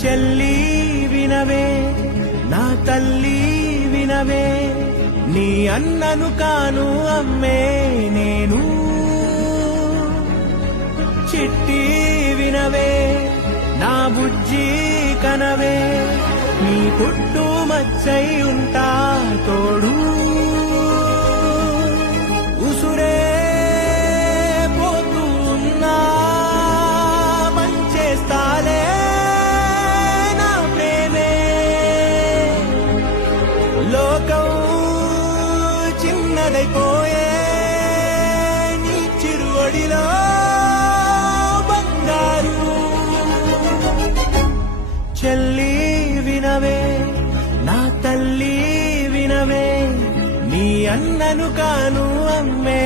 చెల్లి వినవే నా తల్లి వినవే నీ అన్నను కాను అమ్మే నేను చిట్టి వినవే నా బుజ్జి కనవే నీ పుట్టు మచ్చై ఉంటా తోడు ఉసురే పోతున్నా మంచేస్తాలే నా ప్రేమే లోకం చిన్నదైపోయే నీ చిరువడిలో చెల్లి వినవే నా తల్లి వినవే నీ అన్నను కాను అమ్మే